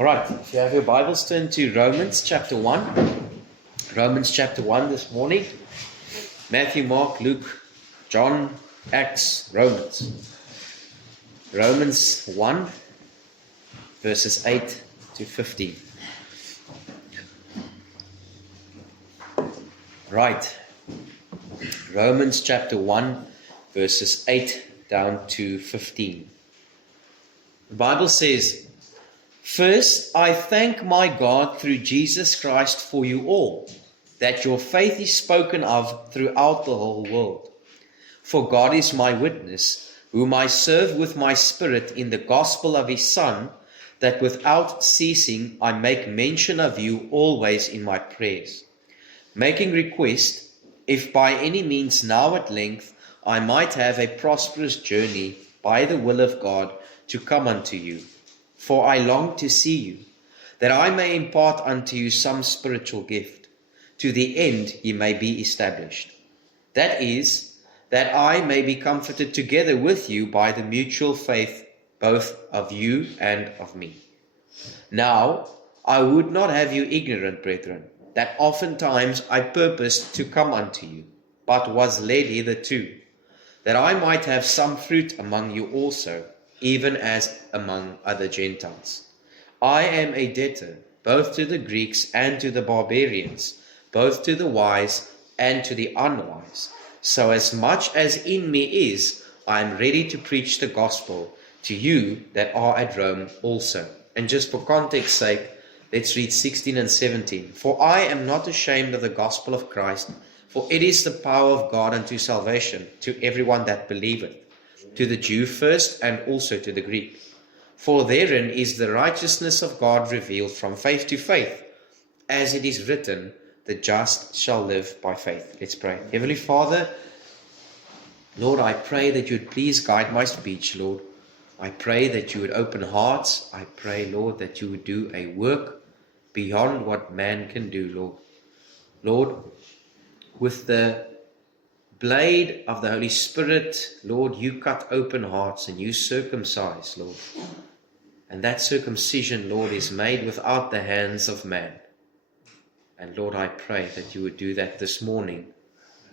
All right, if you have your Bibles, turn to Romans chapter 1. Romans chapter 1 this morning. Matthew, Mark, Luke, John, Acts, Romans. Romans 1, verses 8 to 15. Right. Romans chapter 1, verses 8 down to 15. The Bible says, "First, I thank my God through Jesus Christ for you all, that your faith is spoken of throughout the whole world. For God is my witness, whom I serve with my spirit in the gospel of his Son, that without ceasing I make mention of you always in my prayers, making request, if by any means now at length I might have a prosperous journey by the will of God to come unto you. For I long to see you, that I may impart unto you some spiritual gift, to the end ye may be established. That is, that I may be comforted together with you by the mutual faith, both of you and of me. Now, I would not have you ignorant, brethren, that oftentimes I purposed to come unto you, but was led hitherto, that I might have some fruit among you also, even as among other Gentiles. I am a debtor, both to the Greeks and to the barbarians, both to the wise and to the unwise. So as much as in me is, I am ready to preach the gospel to you that are at Rome also." And just for context sake, let's read 16 and 17. "For I am not ashamed of the gospel of Christ, for it is the power of God unto salvation to everyone that believeth, to the Jew first, and also to the Greek. For therein is the righteousness of God revealed from faith to faith, as it is written, the just shall live by faith." Let's pray. Heavenly Father, Lord, I pray that you would please guide my speech, Lord. I pray that you would open hearts. I pray, Lord, that you would do a work beyond what man can do, Lord. Lord, with the blade of the Holy Spirit, Lord, you cut open hearts and you circumcise, Lord. And that circumcision, Lord, is made without the hands of man. And Lord, I pray that you would do that this morning.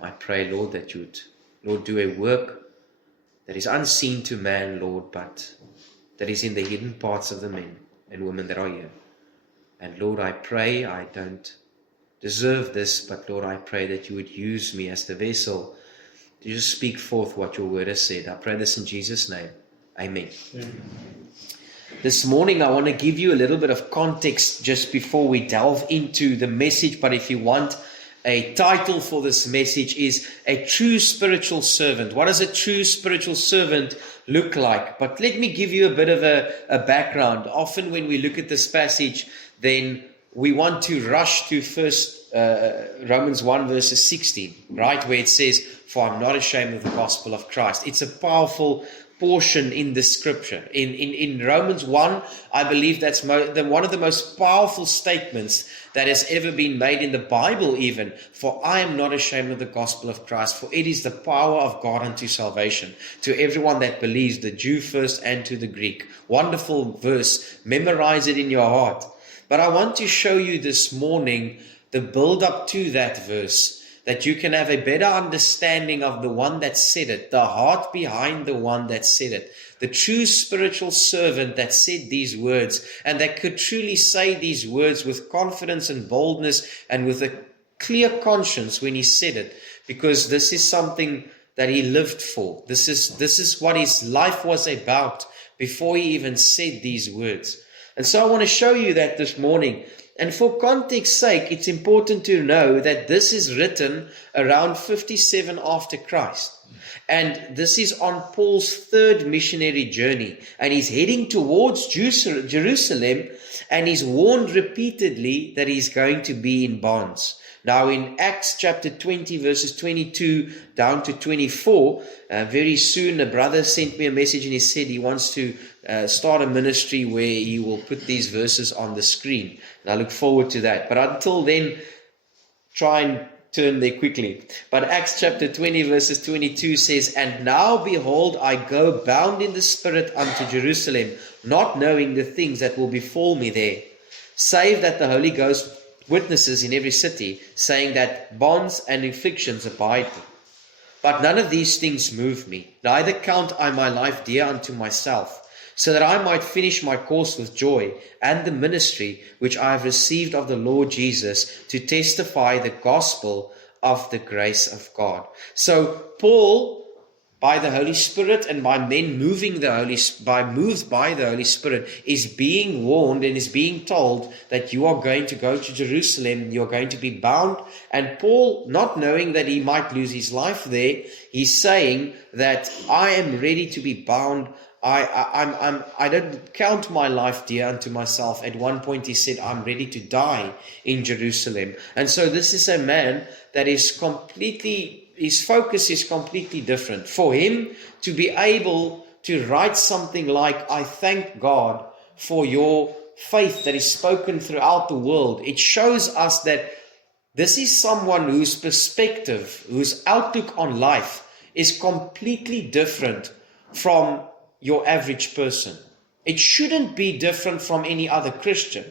I pray, Lord, that you would, Lord, do a work that is unseen to man, Lord, but that is in the hidden parts of the men and women that are here. And Lord, I pray, I don't deserve this, but Lord, I pray that you would use me as the vessel to just speak forth what your word has said. I pray this in Jesus' name. Amen. This morning, I want to give you a little bit of context just before we delve into the message. But if you want a title for this message is A True Spiritual Servant. What does a true spiritual servant look like? But let me give you a bit of a background. Often when we look at this passage, then we want to rush to first Romans 1 verses 16, right? Where it says, "For I'm not ashamed of the gospel of Christ." It's a powerful portion in the scripture. In Romans 1, I believe that's one of the most powerful statements that has ever been made in the Bible even. "For I am not ashamed of the gospel of Christ, for it is the power of God unto salvation to everyone that believes, the Jew first and to the Greek." Wonderful verse. Memorize it in your heart. But I want to show you this morning the build up to that verse, that you can have a better understanding of the one that said it, the heart behind the one that said it, the true spiritual servant that said these words, and that could truly say these words with confidence and boldness and with a clear conscience when he said it, because this is something that he lived for. This is what his life was about before he even said these words. And so I want to show you that this morning. And for context's sake, it's important to know that this is written around 57 after Christ. And this is on Paul's third missionary journey. And he's heading towards Jerusalem, and he's warned repeatedly that he's going to be in bonds. Now in Acts chapter 20 verses 22 down to 24, very soon a brother sent me a message and he said he wants to start a ministry where he will put these verses on the screen. And I look forward to that. But until then, try and turn there quickly. But Acts chapter 20 verses 22 says, "And now behold, I go bound in the Spirit unto Jerusalem, not knowing the things that will befall me there, save that the Holy Ghost witnesses in every city, saying that bonds and afflictions abide me. But none of these things move me, neither count I my life dear unto myself, so that I might finish my course with joy, and the ministry which I have received of the Lord Jesus, to testify the gospel of the grace of God." So Paul, by the Holy Spirit and by men moved by the Holy Spirit, is being warned and is being told that you are going to go to Jerusalem, you're going to be bound. And Paul, not knowing that he might lose his life there, he's saying that I am ready to be bound. I don't count my life dear unto myself. At one point he said, I'm ready to die in Jerusalem. And so this is a man that is his focus is completely different. For him to be able to write something like, I thank God for your faith that is spoken throughout the world, it shows us that this is someone whose perspective, whose outlook on life is completely different from your average person. It shouldn't be different from any other Christian.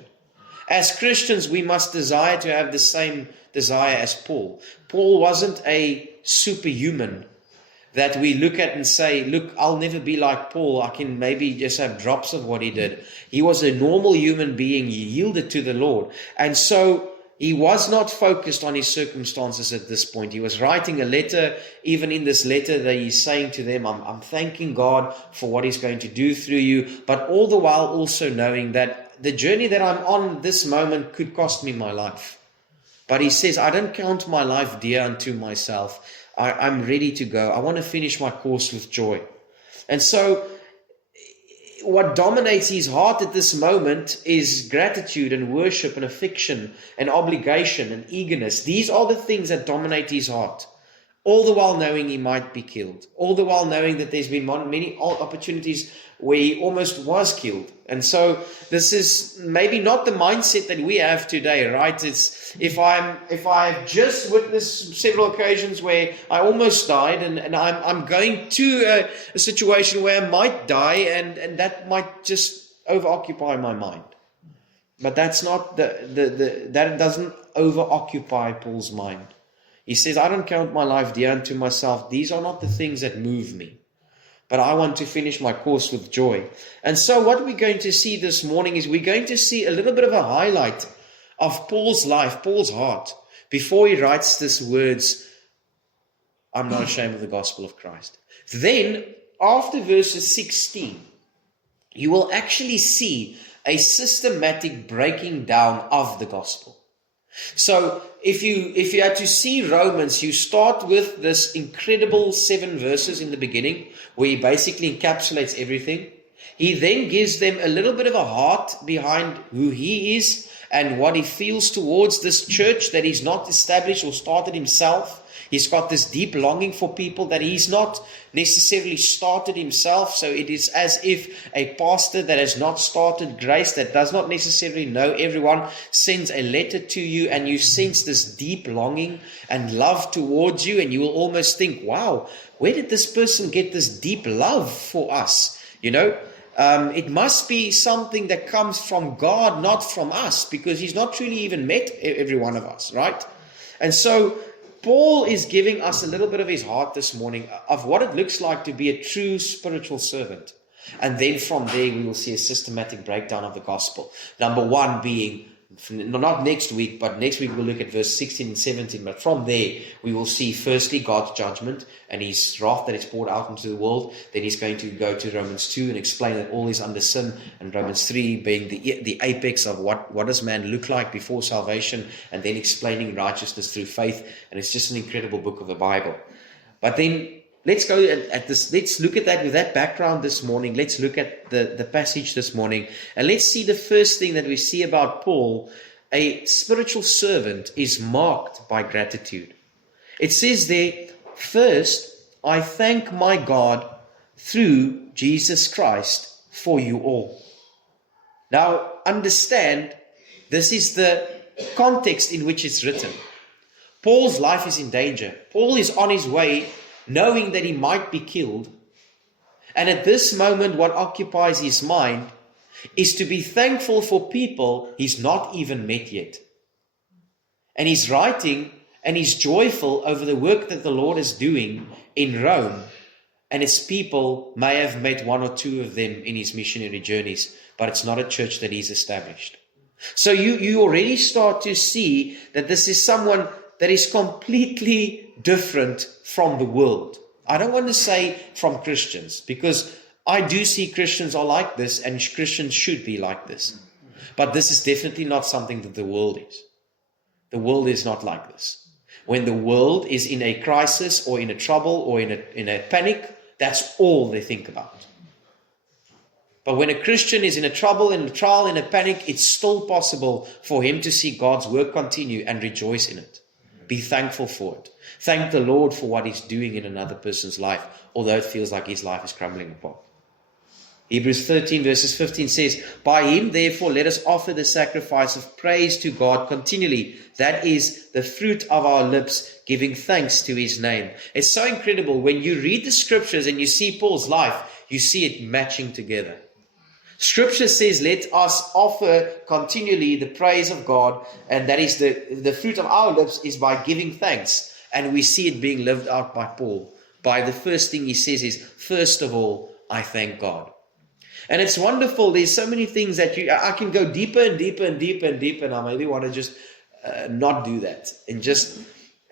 As Christians, we must desire to have the same desire as Paul. Paul wasn't a superhuman that we look at and say, look, I'll never be like Paul. I can maybe just have drops of what he did. He was a normal human being. He yielded to the Lord. And so he was not focused on his circumstances at this point. He was writing a letter. Even in this letter that he's saying to them, I'm thanking God for what he's going to do through you, but all the while also knowing that the journey that I'm on this moment could cost me my life. But he says, I don't count my life dear unto myself. I'm ready to go. I want to finish my course with joy. And so what dominates his heart at this moment is gratitude and worship and affection and obligation and eagerness. These are the things that dominate his heart. All the while knowing he might be killed. All the while knowing that there's been many opportunities where he almost was killed. And so this is maybe not the mindset that we have today, right? It's if I've just witnessed several occasions where I almost died and I'm going to a situation where I might die and that might just over-occupy my mind. But that's not that doesn't over-occupy Paul's mind. He says, I don't count my life dear unto myself. These are not the things that move me. But I want to finish my course with joy. And so what we're going to see this morning is we're going to see a little bit of a highlight of Paul's life, Paul's heart, before he writes these words, I'm not ashamed of the gospel of Christ. Then, after verses 16, you will actually see a systematic breaking down of the gospel. So if you had to see Romans, you start with this incredible 7 verses in the beginning where he basically encapsulates everything. He then gives them a little bit of a heart behind who he is and what he feels towards this church that he's not established or started himself. He's got this deep longing for people that he's not necessarily started himself. So it is as if a pastor that has not started Grace, that does not necessarily know everyone, sends a letter to you and you sense this deep longing and love towards you. And you will almost think, wow, where did this person get this deep love for us? You know, it must be something that comes from God, not from us, because he's not truly even met every one of us, right? And so Paul is giving us a little bit of his heart this morning of what it looks like to be a true spiritual servant. And then from there we will see a systematic breakdown of the gospel. Number one being, not next week, but next week we'll look at verse 16 and 17. But from there we will see firstly God's judgment and his wrath that is poured out into the world. Then he's going to go to Romans 2 and explain that all is under sin, and Romans 3 being the apex of what does man look like before salvation, and then explaining righteousness through faith. And it's just an incredible book of the Bible. But then let's go at this. Let's look at that with that background this morning. Let's look at the passage this morning. And let's see the first thing that we see about Paul. A spiritual servant is marked by gratitude. It says there, first, I thank my God through Jesus Christ for you all. Now, understand, this is the context in which it's written. Paul's life is in danger. Paul is on his way knowing that he might be killed. And at this moment, what occupies his mind is to be thankful for people he's not even met yet. And he's writing and he's joyful over the work that the Lord is doing in Rome. And his people may have met one or two of them in his missionary journeys, but it's not a church that he's established. So you already start to see that this is someone that is completely different from the world. I don't want to say from Christians, because I do see Christians are like this and Christians should be like this. But this is definitely not something that the world is. The world is not like this. When the world is in a crisis or in a trouble or in a panic, that's all they think about. But when a Christian is in a trouble, in a trial, in a panic, it's still possible for him to see God's work continue and rejoice in it. Be thankful for it. Thank the Lord for what he's doing in another person's life, although it feels like his life is crumbling apart. Hebrews 13 verses 15 says, by him therefore let us offer the sacrifice of praise to God continually. That is the fruit of our lips, giving thanks to his name. It's so incredible. When you read the scriptures and you see Paul's life, you see it matching together. Scripture says, let us offer continually the praise of God, and that is the fruit of our lips is by giving thanks. And we see it being lived out by Paul. By the first thing he says is, first of all, I thank God. And it's wonderful. There's so many things that I can go deeper and deeper and deeper and deeper, and I maybe want to just not do that. And just,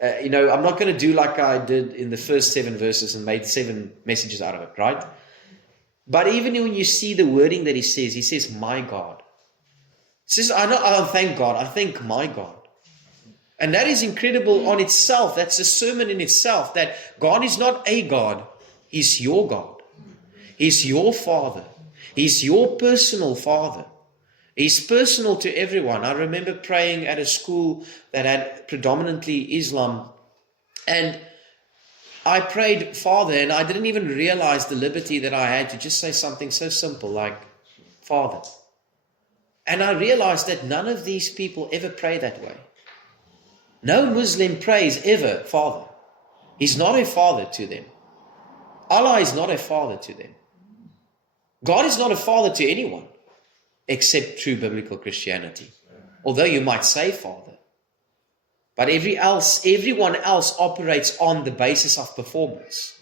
I'm not going to do like I did in the first 7 verses and made 7 messages out of it, right? But even when you see the wording that he says, my God. He says, I don't thank God, I thank my God. And that is incredible on itself. That's a sermon in itself, that God is not a God, he's your God. He's your Father. He's your personal Father. He's personal to everyone. I remember praying at a school that had predominantly Islam, and I prayed, Father, and I didn't even realize the liberty that I had to just say something so simple like, Father. And I realized that none of these people ever pray that way. No Muslim prays ever, Father. He's not a father to them. Allah is not a father to them. God is not a father to anyone except true biblical Christianity. Although you might say Father. But everyone else operates on the basis of performance.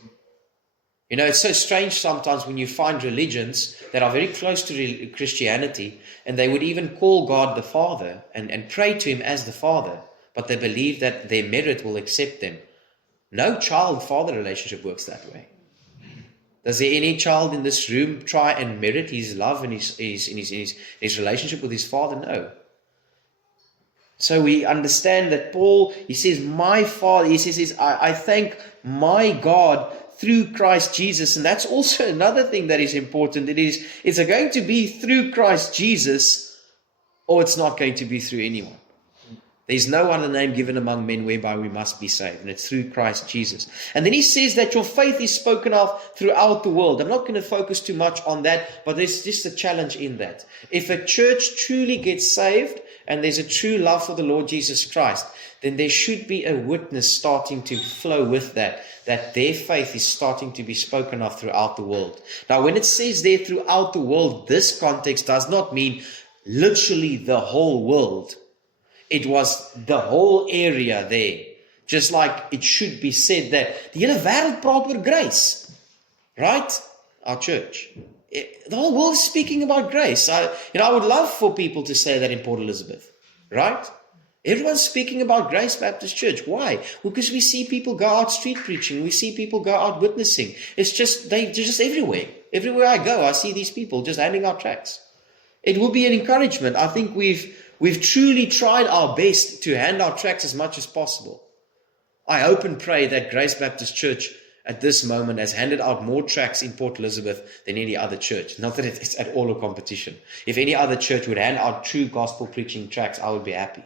It's so strange sometimes when you find religions that are very close to Christianity, and they would even call God the Father and pray to him as the Father, but they believe that their merit will accept them. No child-father relationship works that way. Does there any child in this room try and merit his love and his relationship with his father? No. So we understand that Paul, he says, my Father, he says, I thank my God through Christ Jesus. And that's also another thing that is important. It's going to be through Christ Jesus, or it's not going to be through anyone. There's no other name given among men whereby we must be saved, and it's through Christ Jesus. And then he says that your faith is spoken of throughout the world. I'm not going to focus too much on that, but there's just a challenge in that. If a church truly gets saved, and there's a true love for the Lord Jesus Christ, then there should be a witness starting to flow with that their faith is starting to be spoken of throughout the world. Now, when it says there throughout the world, this context does not mean literally the whole world. It was the whole area there. Just like it should be said that die hele wêreld praat oor grace. Right? Our church. The whole world is speaking about grace. I would love for people to say that in Port Elizabeth. Right? Everyone's speaking about Grace Baptist Church. Why? Well, because we see people go out street preaching. We see people go out witnessing. They're just everywhere. Everywhere I go, I see these people just handing out tracts. It will be an encouragement. I think we've truly tried our best to hand out tracts as much as possible. I hope and pray that Grace Baptist Church at this moment has handed out more tracts in Port Elizabeth than any other church. Not that it's at all a competition. If any other church would hand out true gospel preaching tracts, I would be happy.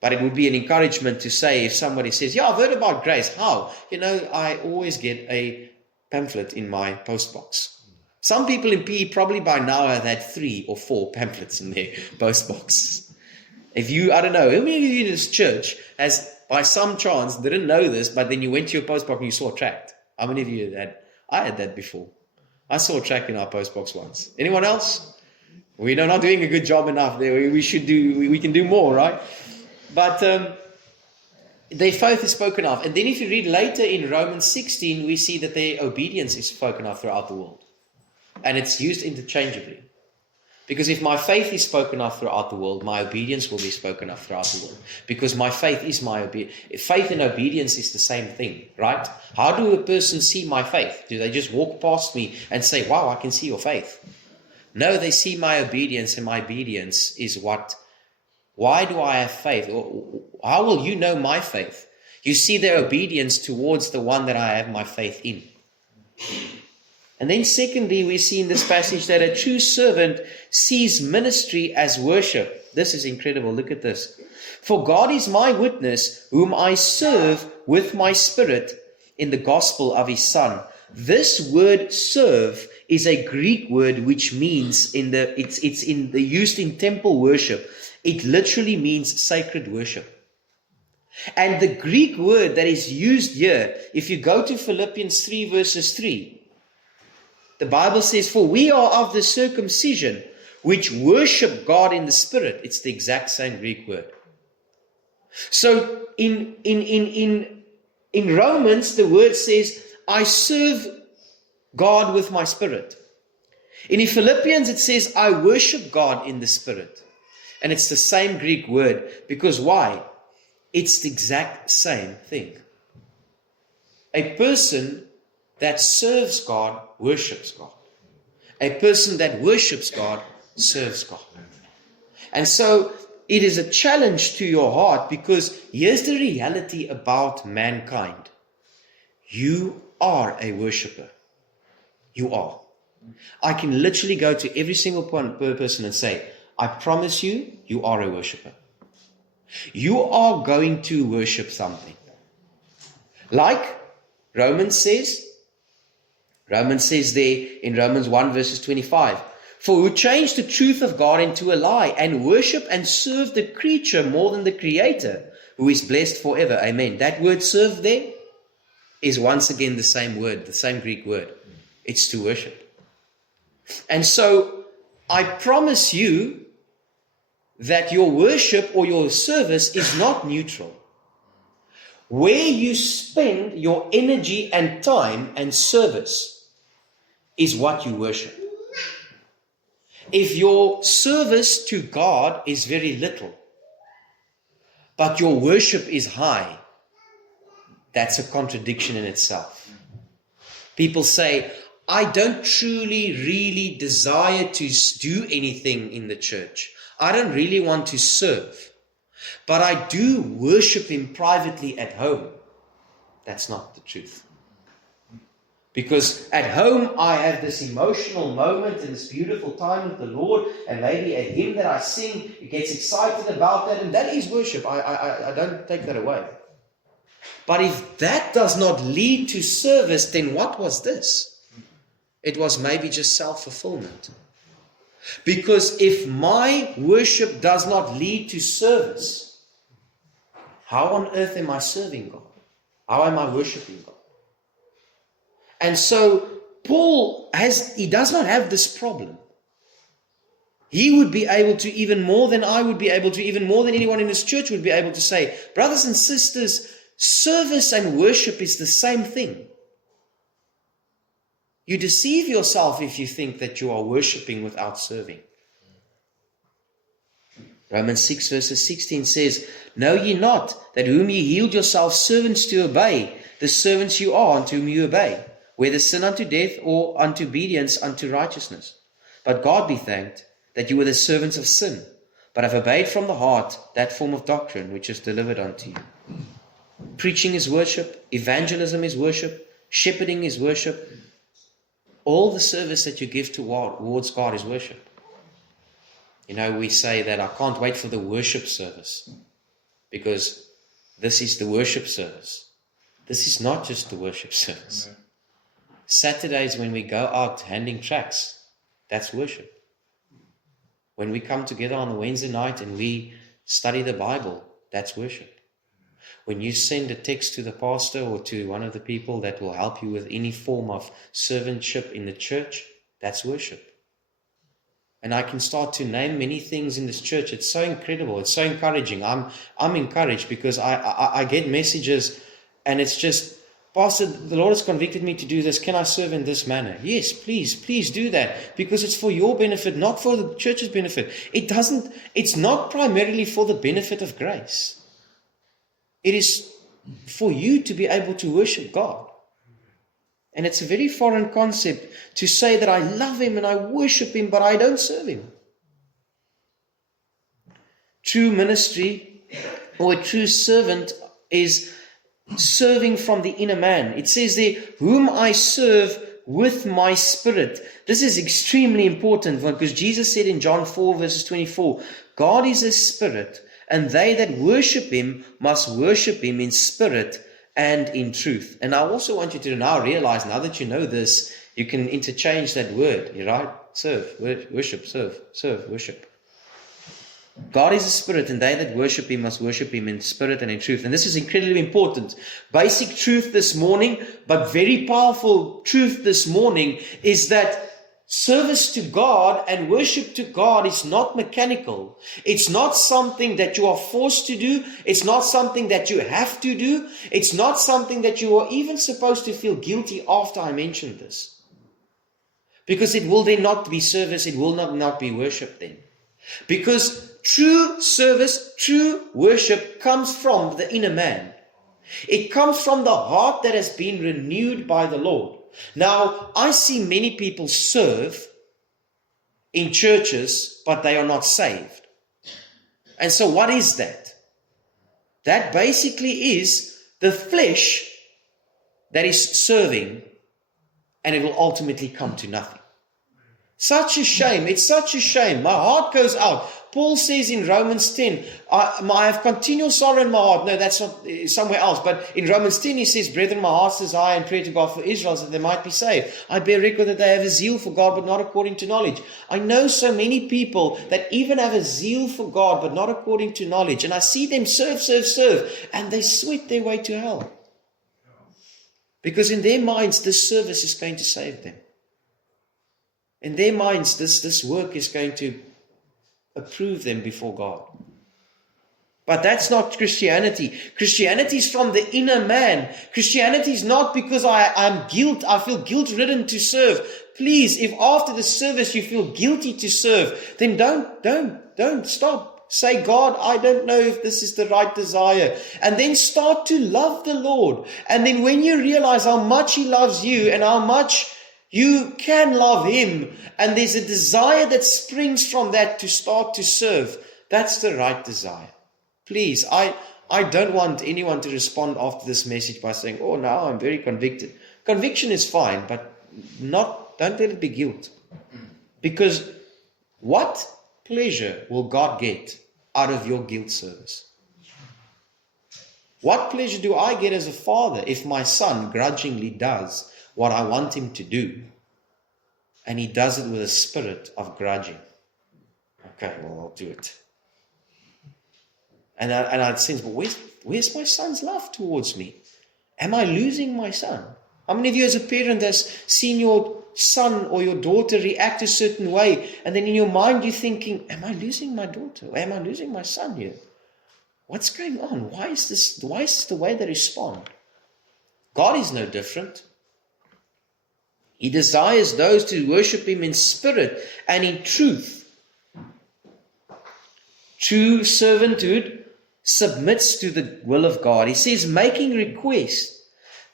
But it would be an encouragement to say, if somebody says, yeah, I've heard about grace. How? I always get a pamphlet in my postbox. Some people in PE probably by now have had 3 or 4 pamphlets in their postbox. If you, I don't know, how many of you in this church has, by some chance, didn't know this, but then you went to your postbox and you saw a tract? How many of you had that? I had that before. I saw a tract in our postbox once. Anyone else? We're not doing a good job enough there. We can do more, right? But their faith is spoken of. And then if you read later in Romans 16, we see that their obedience is spoken of throughout the world. And it's used interchangeably. Because if my faith is spoken of throughout the world, my obedience will be spoken of throughout the world. Because my faith is my obedience. Faith and obedience is the same thing, right? How do a person see my faith? Do they just walk past me and say, wow, I can see your faith? No, they see my obedience, and my obedience is what? Why do I have faith? How will you know my faith? You see their obedience towards the one that I have my faith in. And then secondly, we see in this passage that a true servant sees ministry as worship. This is incredible. Look at this. For God is my witness, whom I serve with my spirit in the gospel of his Son. This word serve is a Greek word which means used in temple worship. It literally means sacred worship. And the Greek word that is used here, if you go to Philippians 3 verses 3, the Bible says, for we are of the circumcision which worship God in the Spirit. It's the exact same Greek word. So in Romans, the word says, I serve God with my spirit. In Philippians, it says, I worship God in the Spirit. And it's the same Greek word. Because why? It's the exact same thing. A person that serves God worships God. A person that worships God serves God. And so it is a challenge to your heart, because here's the reality about mankind. You are a worshipper. You are. I can literally go to every single person and say, I promise you, you are a worshipper. You are going to worship something. Like Romans says there in Romans 1 verses 25, for who changed the truth of God into a lie and worship and serve the creature more than the Creator, who is blessed forever. Amen. That word serve there is once again the same word, the same Greek word. It's to worship. And so I promise you that your worship or your service is not neutral. Where you spend your energy and time and service is what you worship. If your service to God is very little, but your worship is high, that's a contradiction in itself. People say, I don't truly, really desire to do anything in the church. I don't really want to serve, but I do worship Him privately at home. That's not the truth. Because at home I have this emotional moment and this beautiful time with the Lord, and maybe a hymn that I sing, He gets excited about that, and that is worship. I don't take that away. But if that does not lead to service, then what was this? It was maybe just self-fulfillment. Because if my worship does not lead to service, how on earth am I serving God? How am I worshiping God? And so Paul does not have this problem. He would be able to, even more than I would be able to, even more than anyone in this church would be able to say, brothers and sisters, service and worship is the same thing. You deceive yourself if you think that you are worshiping without serving. Romans 6 verses 16 says, know ye not that whom ye yield yourselves servants to obey, the servants you are unto whom you obey, whether sin unto death or unto obedience unto righteousness. But God be thanked that you were the servants of sin, but have obeyed from the heart that form of doctrine which is delivered unto you. Preaching is worship, evangelism is worship, shepherding is worship. All the service that you give towards God is worship. You know, we say that I can't wait for the worship service because this is the worship service. This is not just the worship service. Mm-hmm. Saturdays when we go out handing tracts, that's worship. When we come together on a Wednesday night and we study the Bible, that's worship. When you send a text to the pastor or to one of the people that will help you with any form of servantship in the church, that's worship. And I can start to name many things in this church. It's so incredible. It's so encouraging. I'm encouraged because I get messages and it's just, Pastor, the Lord has convicted me to do this. Can I serve in this manner? Yes, please do that, because it's for your benefit, not for the church's benefit. It's not primarily for the benefit of grace. It is for you to be able to worship God. And it's a very foreign concept to say that I love Him and I worship Him, but I don't serve Him. True ministry or a true servant is serving from the inner man. It says there, whom I serve with my spirit. This is extremely important because Jesus said in John 4 verses 24, God is a spirit, and they that worship Him must worship Him in spirit and in truth. And I also want you to now realize, now that you know this, you can interchange that word, right? Serve, worship, serve, worship. God is a spirit, and they that worship Him must worship Him in spirit and in truth. And this is incredibly important. Basic truth this morning, but very powerful truth this morning, is that service to God and worship to God is not mechanical. It's not something that you are forced to do. It's not something that you have to do. It's not something that you are even supposed to feel guilty after I mentioned this. Because it will then not be service, it will not be worship then. Because true service, true worship comes from the inner man. It comes from the heart that has been renewed by the Lord. Now, I see many people serve in churches, but they are not saved. And so what is that? That basically is the flesh that is serving, and it will ultimately come to nothing. Such a shame. It's such a shame. My heart goes out. Paul says in Romans 10, I have continual sorrow in my heart. No, that's not somewhere else. But in Romans 10, he says, brethren, my heart's desire and prayer to God for Israel, that they might be saved. I bear record that they have a zeal for God, but not according to knowledge. I know so many people that even have a zeal for God, but not according to knowledge. And I see them serve, and they sweat their way to hell. Because in their minds, this service is going to save them. In their minds, this work is going to approve them before God. But that's not Christianity. Christianity is from the inner man. Christianity is not because I feel guilt-ridden to serve. Please, if after the service you feel guilty to serve, then don't stop. Say, God, I don't know if this is the right desire. And then start to love the Lord. And then when you realize how much He loves you and how much you can love Him, and there's a desire that springs from that to start to serve, that's the right desire. Please, I don't want anyone to respond after this message by saying, oh, now I'm very convicted. Conviction is fine, but don't let it be guilt. Because what pleasure will God get out of your guilt service? What pleasure do I get as a father if my son grudgingly does what I want him to do, and he does it with a spirit of grudging? Okay, well, I'll do it. And I'd sense, but where's my son's love towards me? Am I losing my son? How many of you as a parent has seen your son or your daughter react a certain way, and then in your mind you're thinking, am I losing my daughter? Or am I losing my son here? What's going on? Why is this the way they respond? God is no different. He desires those to worship Him in spirit and in truth. True servanthood submits to the will of God. He says, making request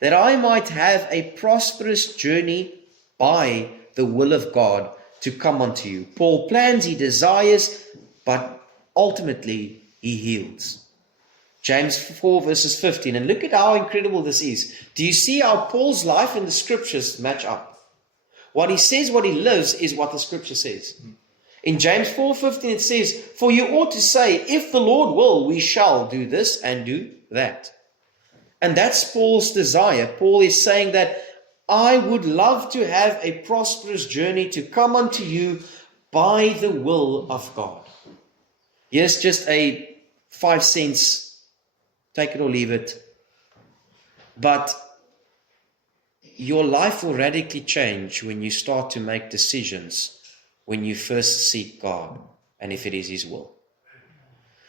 that I might have a prosperous journey by the will of God to come unto you. Paul plans, he desires, but ultimately he yields. James 4 verses 15. And look at how incredible this is. Do you see how Paul's life and the scriptures match up? What he says, what he lives, is what the scripture says. In James 4:15 it says, for you ought to say, if the Lord will, we shall do this and do that. And that's Paul's desire. Paul is saying that I would love to have a prosperous journey to come unto you by the will of God. Here's just a 5 cents, take it or leave it. But your life will radically change when you start to make decisions when you first seek God and if it is His will.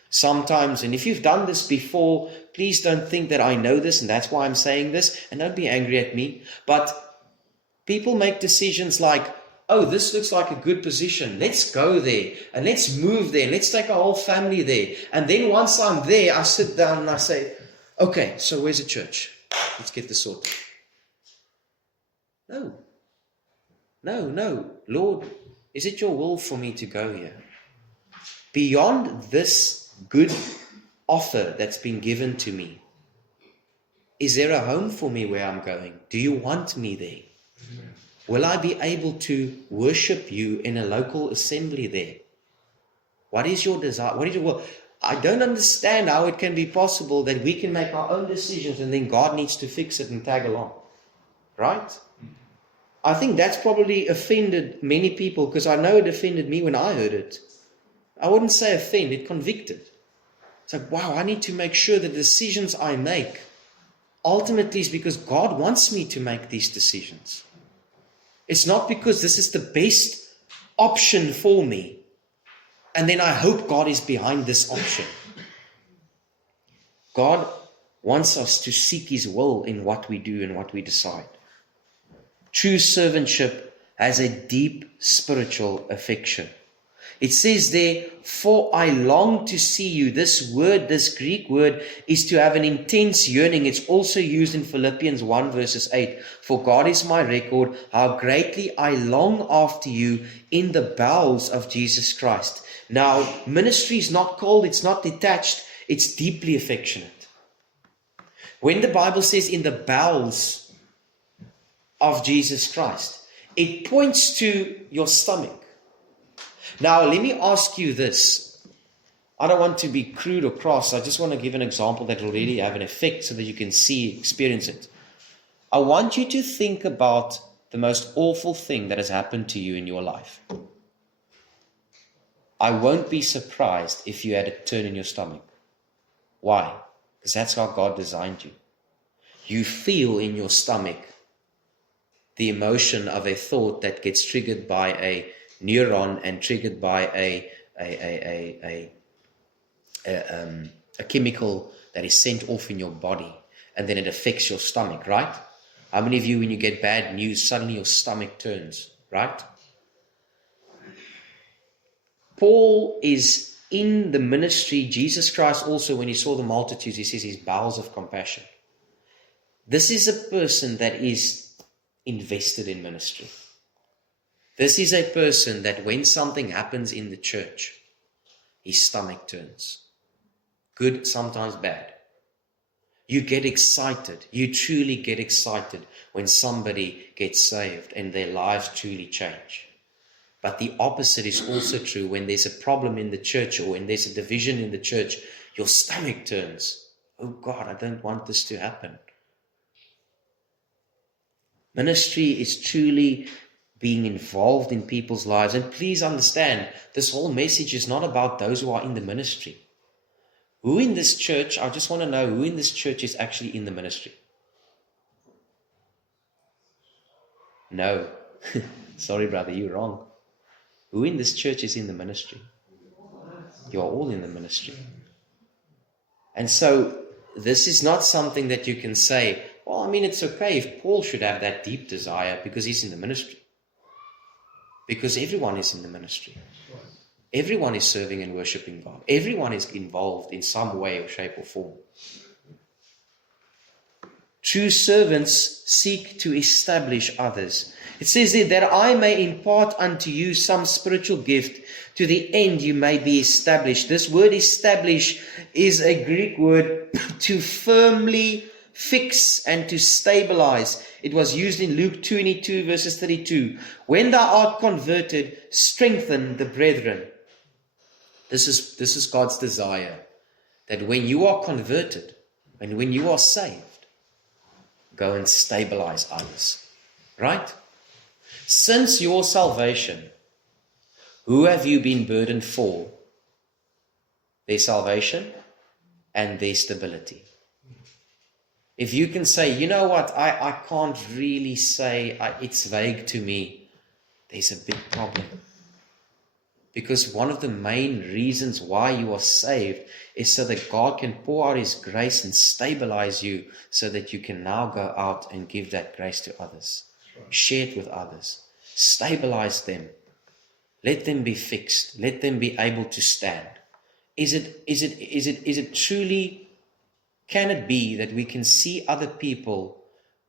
Sometimes, and if you've done this before, please don't think that I know this and that's why I'm saying this, and don't be angry at me. But people make decisions like, oh, this looks like a good position. Let's go there and let's move there and let's take our whole family there. And then once I'm there, I sit down and I say, okay, so where's the church? Let's get this sorted. No. Lord, is it your will for me to go here? Beyond this good offer that's been given to me, is there a home for me where I'm going? Do you want me there? Will I be able to worship you in a local assembly there? What is your desire? What is your will? I don't understand how it can be possible that we can make our own decisions and then God needs to fix it and tag along. Right? I think that's probably offended many people, because I know it offended me when I heard it. I wouldn't say offend, it convicted. It's like, wow, I need to make sure the decisions I make ultimately is because God wants me to make these decisions. It's not because this is the best option for me, and then I hope God is behind this option. God wants us to seek His will in what we do and what we decide. True servantship has a deep spiritual affection. It says there, for I long to see you. This word, this Greek word, is to have an intense yearning. It's also used in Philippians 1 verses 8. For God is my record, how greatly I long after you in the bowels of Jesus Christ. Now, ministry is not cold, it's not detached, it's deeply affectionate. When the Bible says in the bowels of Jesus Christ, it points to your stomach. Now, let me ask you this. I don't want to be crude or cross. I just want to give an example that will really have an effect so that you can see, experience it. I want you to think about the most awful thing that has happened to you in your life. I won't be surprised if you had a turn in your stomach. Why? Because that's how God designed you. You feel in your stomach the emotion of a thought that gets triggered by a neuron and triggered by a chemical that is sent off in your body, and then it affects your stomach, right? How many of you, when you get bad news, suddenly your stomach turns, right? Paul is in the ministry. Jesus Christ also, when he saw the multitudes, he says his bowels of compassion. This is a person that is invested in ministry. This is a person that when something happens in the church, his stomach turns. Good, sometimes bad. You get excited. You truly get excited when somebody gets saved and their lives truly change. But the opposite is also true. When there's a problem in the church or when there's a division in the church, your stomach turns. Oh God, I don't want this to happen. Ministry is truly being involved in people's lives. And please understand, this whole message is not about those who are in the ministry. Who in this church, I just want to know who in this church is actually in the ministry? No. Sorry, brother, you're wrong. Who in this church is in the ministry? You are all in the ministry. And so, this is not something that you can say, well, I mean, it's okay if Paul should have that deep desire because he's in the ministry. Because everyone is in the ministry. Everyone is serving and worshiping God. Everyone is involved in some way or shape or form. True servants seek to establish others. It says there, that I may impart unto you some spiritual gift to the end you may be established. This word establish is a Greek word to firmly fix and to stabilize. It was used in Luke 22 verses 32. When thou art converted, strengthen the brethren. This is God's desire. That when you are converted, and when you are saved, go and stabilize others. Right? Since your salvation, who have you been burdened for? Their salvation and their stability. If you can say, you know what, I can't really say, it's vague to me, there's a big problem. Because one of the main reasons why you are saved is so that God can pour out His grace and stabilize you so that you can now go out and give that grace to others. Share it with others. Stabilize them. Let them be fixed. Let them be able to stand. Is it truly, can it be that we can see other people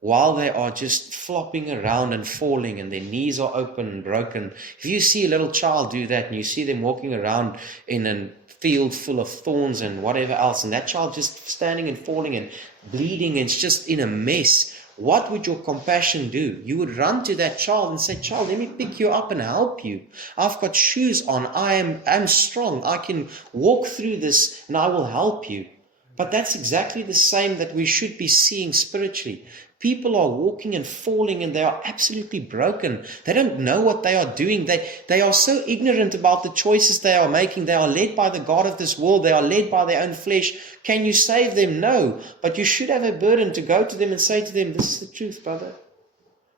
while they are just flopping around and falling and their knees are open and broken? If you see a little child do that and you see them walking around in a field full of thorns and whatever else, and that child just standing and falling and bleeding and it's just in a mess, what would your compassion do? You would run to that child and say, child, let me pick you up and help you. I've got shoes on. I'm strong. I can walk through this and I will help you. But that's exactly the same that we should be seeing spiritually. People are walking and falling and they are absolutely broken. They don't know what they are doing. They are so ignorant about the choices they are making. They are led by the God of this world. They are led by their own flesh. Can you save them? No. But you should have a burden to go to them and say to them, this is the truth, brother.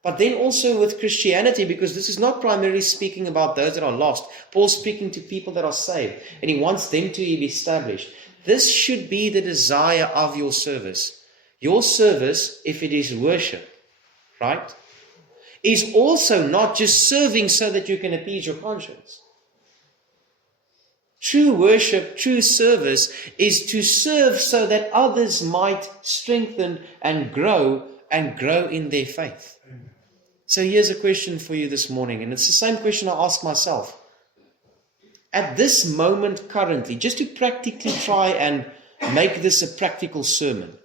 But then also with Christianity, because this is not primarily speaking about those that are lost. Paul's speaking to people that are saved and he wants them to be established. This should be the desire of your service. Your service, if it is worship, right, is also not just serving so that you can appease your conscience. True worship, true service is to serve so that others might strengthen and grow in their faith. So here's a question for you this morning, and it's the same question I ask myself. At this moment currently, just to practically try and make this a practical sermon,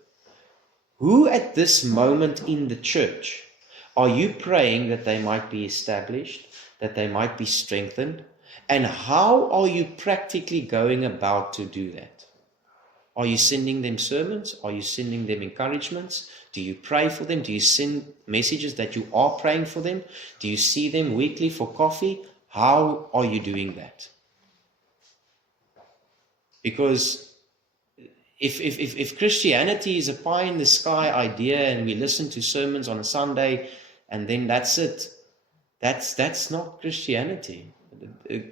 who at this moment in the church are you praying that they might be established, that they might be strengthened? And how are you practically going about to do that? Are you sending them sermons? Are you sending them encouragements? Do you pray for them? Do you send messages that you are praying for them? Do you see them weekly for coffee? How are you doing that? Because if Christianity is a pie in the sky idea and we listen to sermons on a Sunday and then that's it, that's not Christianity.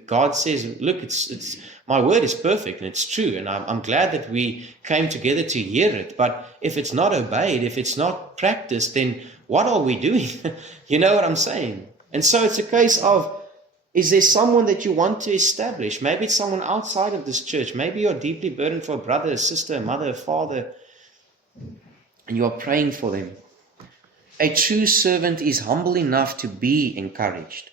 God says, look, it's my word is perfect and it's true, and I'm glad that we came together to hear it. But if it's not obeyed, if it's not practiced, then what are we doing? You know what I'm saying? And so it's a case of, is there someone that you want to establish? Maybe it's someone outside of this church. Maybe you're deeply burdened for a brother, a sister, a mother, a father, and you are praying for them. A true servant is humble enough to be encouraged.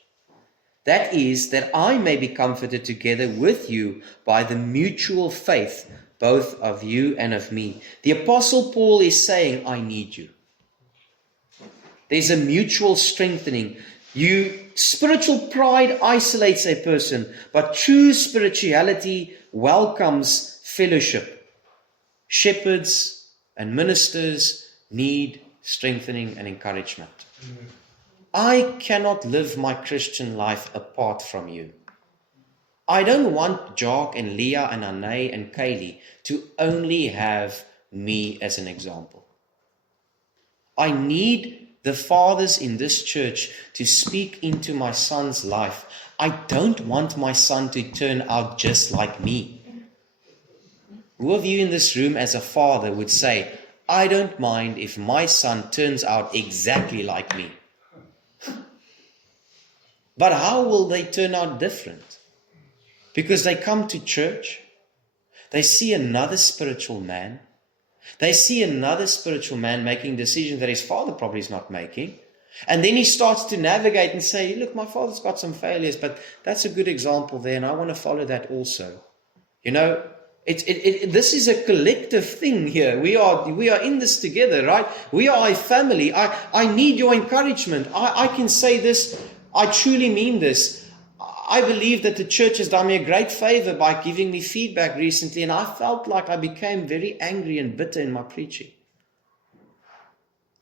That is, that I may be comforted together with you by the mutual faith, both of you and of me. The Apostle Paul is saying, I need you. There's a mutual strengthening. Spiritual pride isolates a person, but true spirituality welcomes fellowship. Shepherds and ministers need strengthening and encouragement. I cannot live my Christian life apart from you. I don't want Jock and Leah and Anay and Kaylee to only have me as an example. I need the fathers in this church to speak into my son's life. I don't want my son to turn out just like me. Who of you in this room as a father would say, I don't mind if my son turns out exactly like me? But how will they turn out different? Because they come to church, they see another spiritual man, they see another spiritual man making decisions that his father probably is not making. And then he starts to navigate and say, look, my father's got some failures, but that's a good example there, and I want to follow that also. You know, this is a collective thing here. We are in this together, right? We are a family. I need your encouragement. I can say this. I truly mean this. I believe that the church has done me a great favor by giving me feedback recently, and I felt like I became very angry and bitter in my preaching.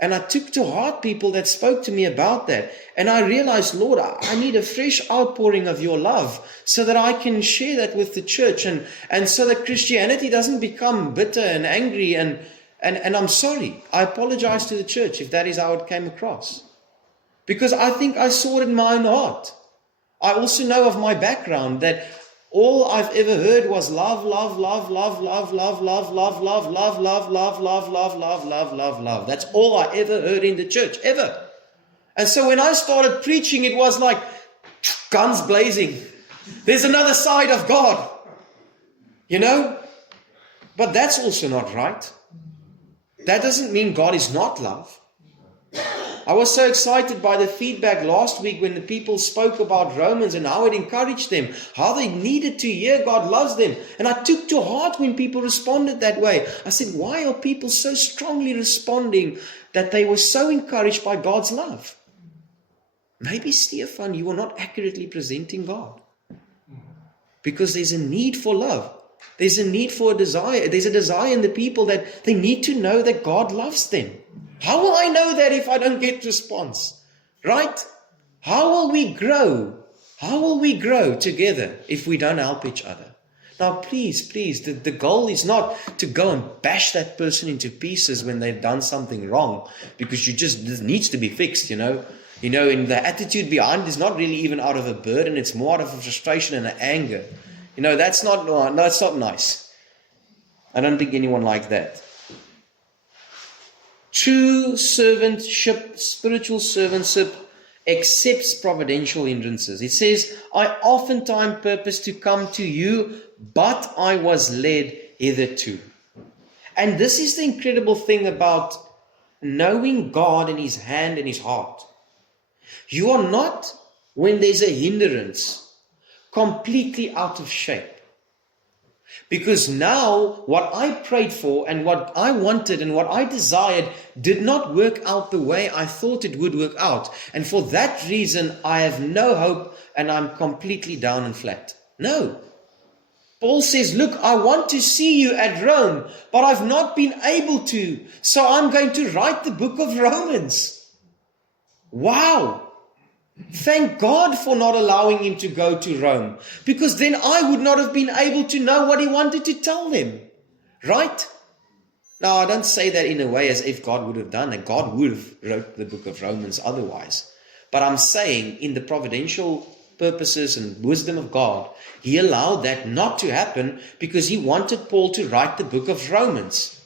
And I took to heart people that spoke to me about that. And I realized, Lord, I need a fresh outpouring of your love so that I can share that with the church, and so that Christianity doesn't become bitter and angry. And I'm sorry. I apologize to the church if that is how it came across. Because I think I saw it in my own heart. I also know of my background that all I've ever heard was love, love, love, love, love, love, love, love, love, love, love, love, love, love, love, love, love, love. That's all I ever heard in the church, ever. And so when I started preaching, it was like guns blazing. There's another side of God, you know? But that's also not right. That doesn't mean God is not love. I was so excited by the feedback last week when the people spoke about Romans and how it encouraged them, how they needed to hear God loves them. And I took to heart when people responded that way. I said, why are people so strongly responding that they were so encouraged by God's love? Maybe, Stefan, you are not accurately presenting God. Because there's a need for love. There's a need for a desire. There's a desire in the people that they need to know that God loves them. How will I know that if I don't get response? Right? How will we grow? How will we grow together if we don't help each other? Now, please, the goal is not to go and bash that person into pieces when they've done something wrong, because this needs to be fixed, you know. You know, and the attitude behind is not really even out of a burden, it's more out of a frustration and an anger. You know, that's not nice. I don't think anyone like that. True servantship, spiritual servantship, accepts providential hindrances. It says, I oftentimes purpose to come to you, but I was led hitherto. And this is the incredible thing about knowing God and His hand and His heart. You are not, when there's a hindrance, completely out of shape. Because now what I prayed for and what I wanted and what I desired did not work out the way I thought it would work out. And for that reason, I have no hope and I'm completely down and flat. No. Paul says, look, I want to see you at Rome, but I've not been able to. So I'm going to write the book of Romans. Wow. Thank God for not allowing him to go to Rome, because then I would not have been able to know what he wanted to tell them. Right? Now, I don't say that in a way as if God would have done it. God would have wrote the book of Romans otherwise. But I'm saying in the providential purposes and wisdom of God, He allowed that not to happen because He wanted Paul to write the book of Romans.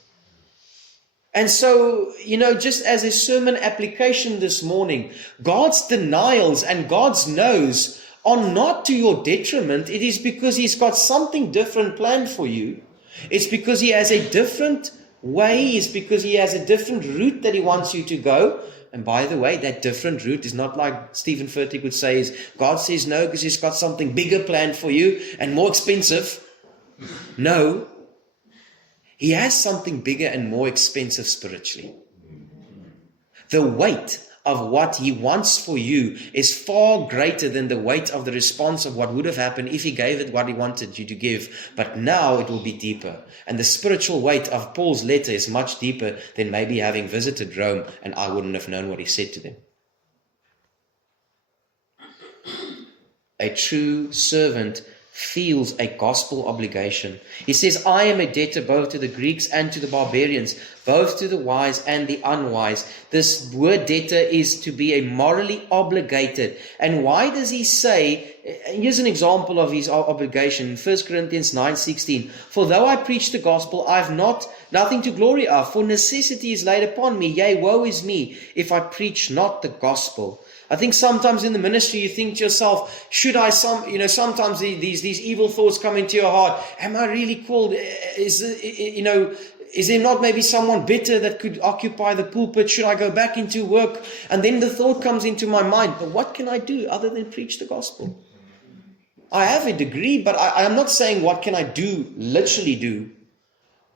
And so, just as a sermon application this morning, God's denials and God's no's are not to your detriment. It is because He's got something different planned for you. It's because He has a different way. It's because He has a different route that He wants you to go. And by the way, that different route is not like Stephen Furtick would say is God says no because He's got something bigger planned for you and more expensive. No. He has something bigger and more expensive spiritually. The weight of what He wants for you is far greater than the weight of the response of what would have happened if He gave it what He wanted you to give. But now it will be deeper. And the spiritual weight of Paul's letter is much deeper than maybe having visited Rome and I wouldn't have known what he said to them. A true servant feels a gospel obligation. He says, I am a debtor both to the Greeks and to the barbarians, both to the wise and the unwise. This word debtor is to be a morally obligated. And why does he say, here's an example of his obligation, 1 Corinthians 9:16. For though I preach the gospel, I have nothing to glory of, for necessity is laid upon me. Yea, woe is me, if I preach not the gospel. I think sometimes in the ministry you think to yourself, sometimes these evil thoughts come into your heart. Am I really called? Is there not maybe someone better that could occupy the pulpit? Should I go back into work? And then the thought comes into my mind, but what can I do other than preach the gospel? I have a degree, but I am not saying what can I do, literally do.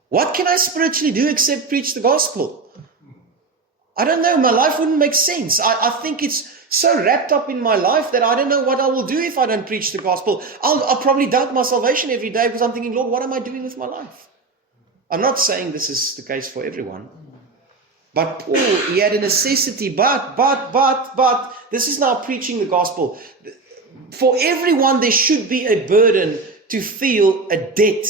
What can I spiritually do except preach the gospel? I don't know. My life wouldn't make sense. I think it's so wrapped up in my life that I don't know what I will do if I don't preach the gospel. I'll probably doubt my salvation every day because I'm thinking, Lord, what am I doing with my life? I'm not saying this is the case for everyone. But Paul, he had a necessity, but, this is now preaching the gospel. For everyone, there should be a burden to feel a debt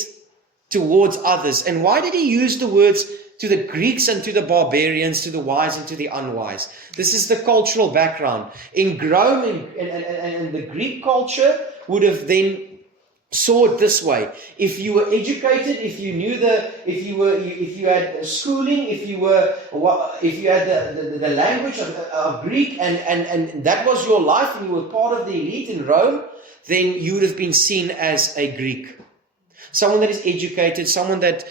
towards others. And why did he use the words to the Greeks and to the barbarians, to the wise and to the unwise? This is the cultural background. In Rome and the Greek culture would have then saw it this way. If you were educated, if you knew if you had schooling, if you had the language of Greek, and that was your life, and you were part of the elite in Rome, then you would have been seen as a Greek. Someone that is educated, someone that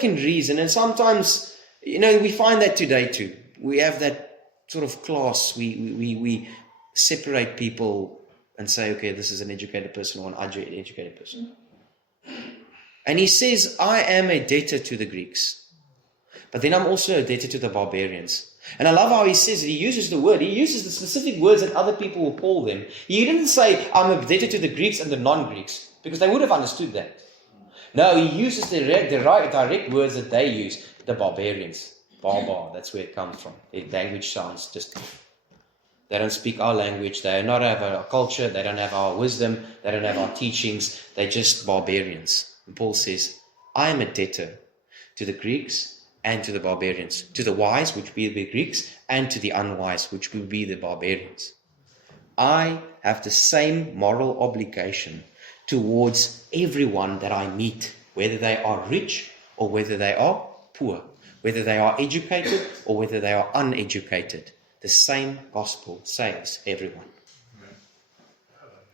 can reason. And sometimes, we find that today too. We have that sort of class. We separate people and say, okay, this is an educated person or an uneducated person. And he says, I am a debtor to the Greeks, but then I'm also a debtor to the barbarians. And I love how he says it. He uses the specific words that other people will call them. He didn't say, I'm a debtor to the Greeks and the non-Greeks, because they would have understood that. No, he uses the direct words that they use, the barbarians. Barbar, that's where it comes from. Their language sounds just... They don't speak our language. They do not have our culture. They don't have our wisdom. They don't have our teachings. They're just barbarians. And Paul says, I am a debtor to the Greeks and to the barbarians. To the wise, which would be the Greeks, and to the unwise, which would be the barbarians. I have the same moral obligation towards everyone that I meet, whether they are rich or whether they are poor, whether they are educated or whether they are uneducated. The same gospel saves everyone.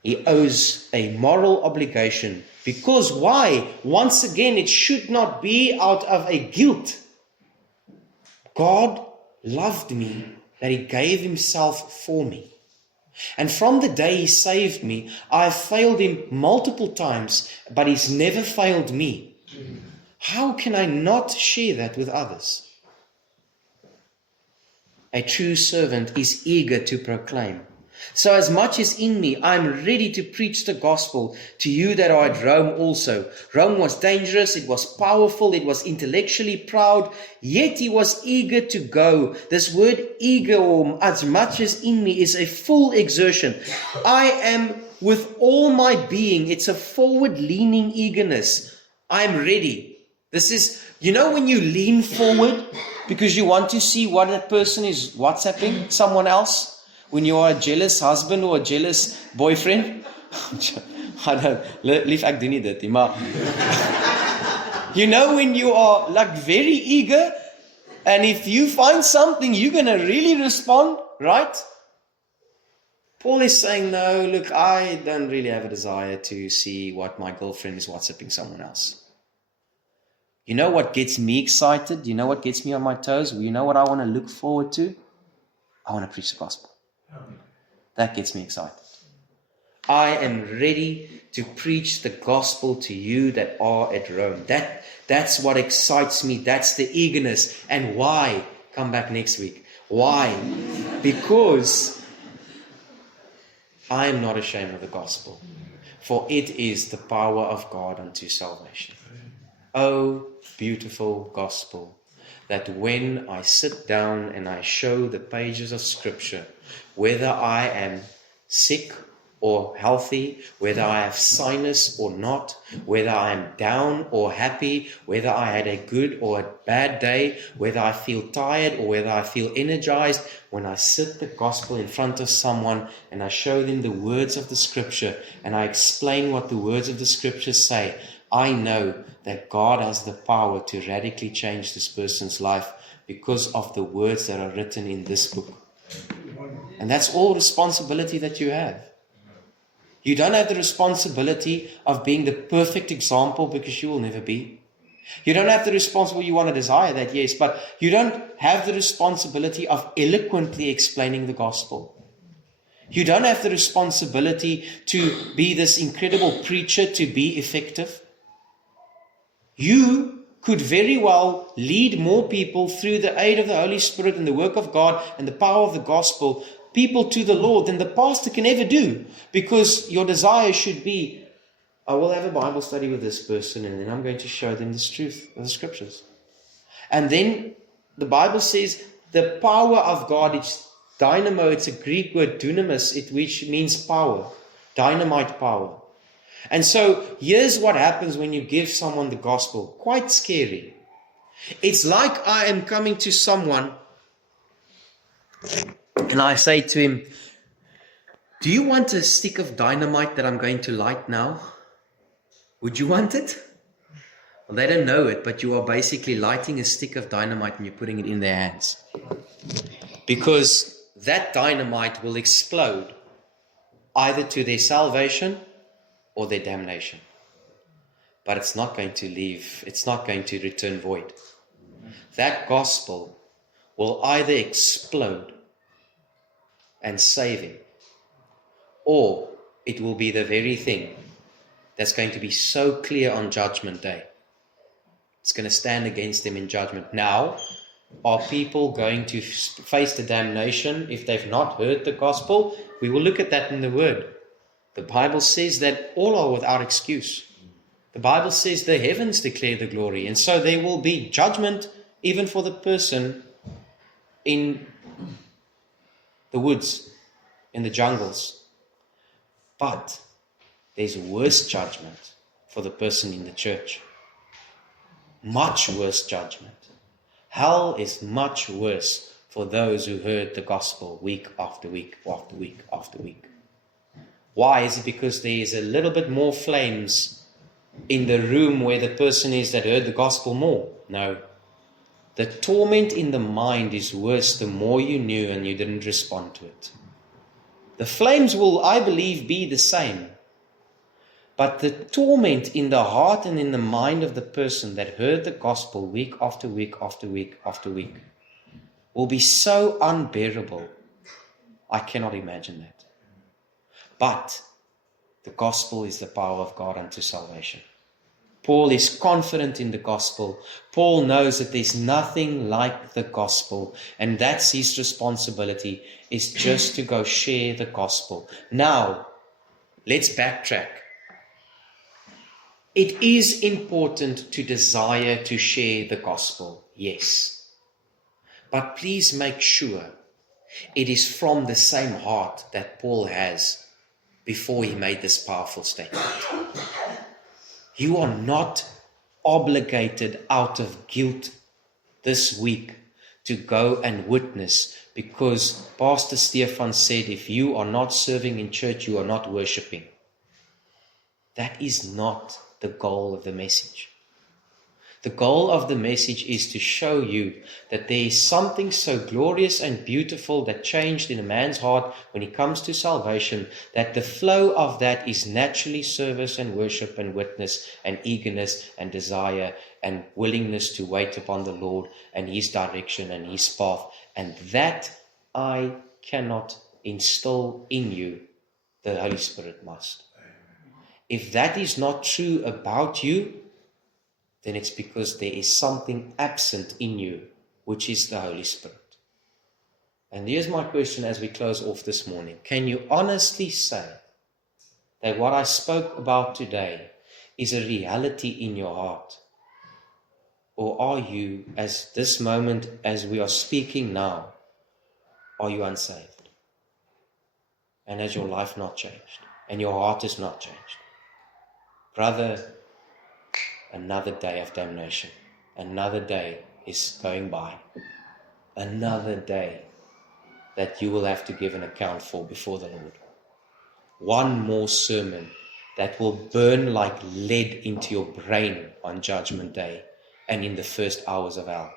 He owes a moral obligation, because why? Once again, it should not be out of a guilt. God loved me that he gave himself for me. And from the day he saved me, I have failed him multiple times, but he's never failed me. How can I not share that with others? A true servant is eager to proclaim. So as much as in me, I am ready to preach the gospel to you that are at Rome also. Rome was dangerous, it was powerful, it was intellectually proud, yet he was eager to go. This word eager, or as much as in me, is a full exertion. I am with all my being. It's a forward-leaning eagerness. I am ready. This is, when you lean forward because you want to see what that person is WhatsApping someone else, when you are a jealous husband or a jealous boyfriend. I don't, lief ek doen nie dit nie, maar when you are very eager, and if you find something, you're going to really respond, right? Paul is saying, no, look, I don't really have a desire to see what my girlfriend is WhatsApping someone else. You know what gets me excited? You know what gets me on my toes? You know what I want to look forward to? I want to preach the gospel. That gets me excited. I am ready to preach the gospel to you that are at Rome. That's what excites me. That's the eagerness. And why? Come back next week. Why? Because I am not ashamed of the gospel, for it is the power of God unto salvation. Oh, beautiful gospel, that when I sit down and I show the pages of Scripture, whether I am sick or healthy, whether I have sinus or not, whether I am down or happy, whether I had a good or a bad day, whether I feel tired or whether I feel energized, when I sit the gospel in front of someone and I show them the words of the Scripture and I explain what the words of the Scripture say, I know that God has the power to radically change this person's life because of the words that are written in this book. And that's all responsibility that you have. You don't have the responsibility of being the perfect example, because you will never be. You don't have the responsibility, you want to desire that, yes, but you don't have the responsibility of eloquently explaining the gospel. You don't have the responsibility to be this incredible preacher to be effective. You could very well lead more people through the aid of the Holy Spirit and the work of God and the power of the gospel, people to the Lord, than the pastor can ever do, because your desire should be, I will have a Bible study with this person and then I'm going to show them this truth of the Scriptures. And then the Bible says the power of God, it's dynamo, it's a Greek word, dunamis, which means power, dynamite power. And so here's what happens when you give someone the gospel. Quite scary. It's like I am coming to someone and I say to him, do you want a stick of dynamite that I'm going to light now? Would you want it? Well, they don't know it, but you are basically lighting a stick of dynamite and you're putting it in their hands. Because that dynamite will explode either to their salvation or their damnation. But it's not going to leave, it's not going to return void. That gospel will either explode and save him, or it will be the very thing that's going to be so clear on Judgment Day. It's going to stand against them in judgment. Now, are people going to face the damnation if they've not heard the gospel? We will look at that in the Word. The Bible says that all are without excuse. The Bible says the heavens declare the glory, and so there will be judgment even for the person in the woods, in the jungles. But there's worse judgment for the person in the church. Much worse judgment. Hell is much worse for those who heard the gospel week after week after week after week. Why? Is it because there is a little bit more flames in the room where the person is that heard the gospel more? No. The torment in the mind is worse the more you knew and you didn't respond to it. The flames will, I believe, be the same. But the torment in the heart and in the mind of the person that heard the gospel week after week after week after week will be so unbearable. I cannot imagine that. But the gospel is the power of God unto salvation. Paul is confident in the gospel. Paul knows that there's nothing like the gospel, and that's his responsibility, is just to go share the gospel. Now, let's backtrack. It is important to desire to share the gospel, yes. But please make sure it is from the same heart that Paul has before he made this powerful statement. You are not obligated out of guilt this week to go and witness, because Pastor Stefan said if you are not serving in church, you are not worshiping. That is not the goal of the message. The goal of the message is to show you that there is something so glorious and beautiful that changed in a man's heart when he comes to salvation, that the flow of that is naturally service and worship and witness and eagerness and desire and willingness to wait upon the Lord and His direction and His path. And that I cannot instill in you, the Holy Spirit must. If that is not true about you, then it's because there is something absent in you, which is the Holy Spirit. And here's my question as we close off this morning. Can you honestly say that what I spoke about today is a reality in your heart? Or are you, as this moment, as we are speaking now, are you unsaved? And has your life not changed? And your heart is not changed? Brother, another day of damnation. Another day is going by. Another day that you will have to give an account for before the Lord. One more sermon that will burn like lead into your brain on Judgment Day and in the first hours of hell.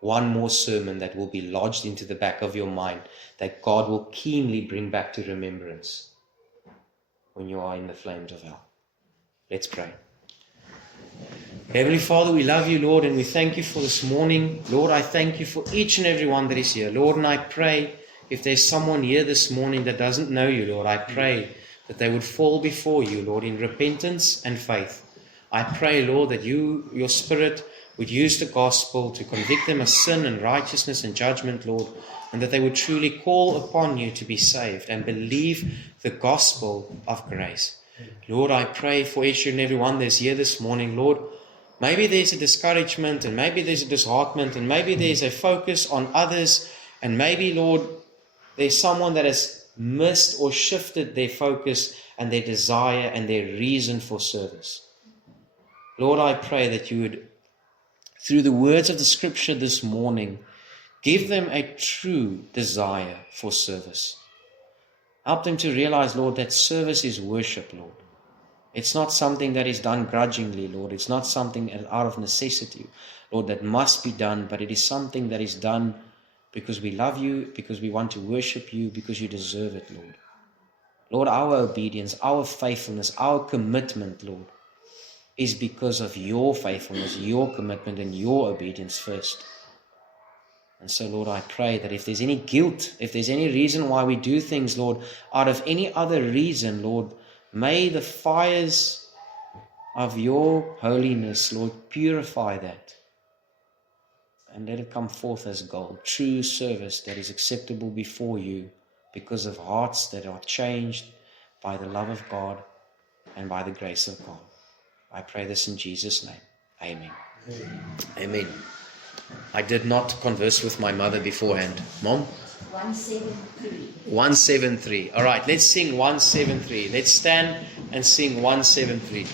One more sermon that will be lodged into the back of your mind that God will keenly bring back to remembrance when you are in the flames of hell. Let's pray. Heavenly Father, we love you, Lord, and we thank you for this morning. Lord, I thank you for each and every one that is here. Lord, and I pray if there's someone here this morning that doesn't know you, Lord, I pray that they would fall before you, Lord, in repentance and faith. I pray, Lord, that your Spirit would use the gospel to convict them of sin and righteousness and judgment, Lord, and that they would truly call upon you to be saved and believe the gospel of grace. Lord, I pray for each and every one that's here this morning, Lord. maybe there's a discouragement, and maybe there's a disheartenment, and maybe there's a focus on others, and maybe, Lord, there's someone that has missed or shifted their focus and their desire and their reason for service. Lord, I pray that you would, through the words of the scripture this morning, give them a true desire for service. Help them to realize, Lord, that service is worship, Lord. It's not something that is done grudgingly, Lord. It's not something out of necessity, Lord, that must be done, but it is something that is done because we love you, because we want to worship you, because you deserve it, Lord. Lord, our obedience, our faithfulness, our commitment, Lord, is because of your faithfulness, your commitment, and your obedience first. And so, Lord, I pray that if there's any guilt, if there's any reason why we do things, Lord, out of any other reason, Lord, may the fires of your holiness, Lord, purify that. And let it come forth as gold, true service that is acceptable before you because of hearts that are changed by the love of God and by the grace of God. I pray this in Jesus' name. Amen. Amen. I did not converse with my mother beforehand. Mom? 173. 173. All right, let's sing 173. Let's stand and sing 173.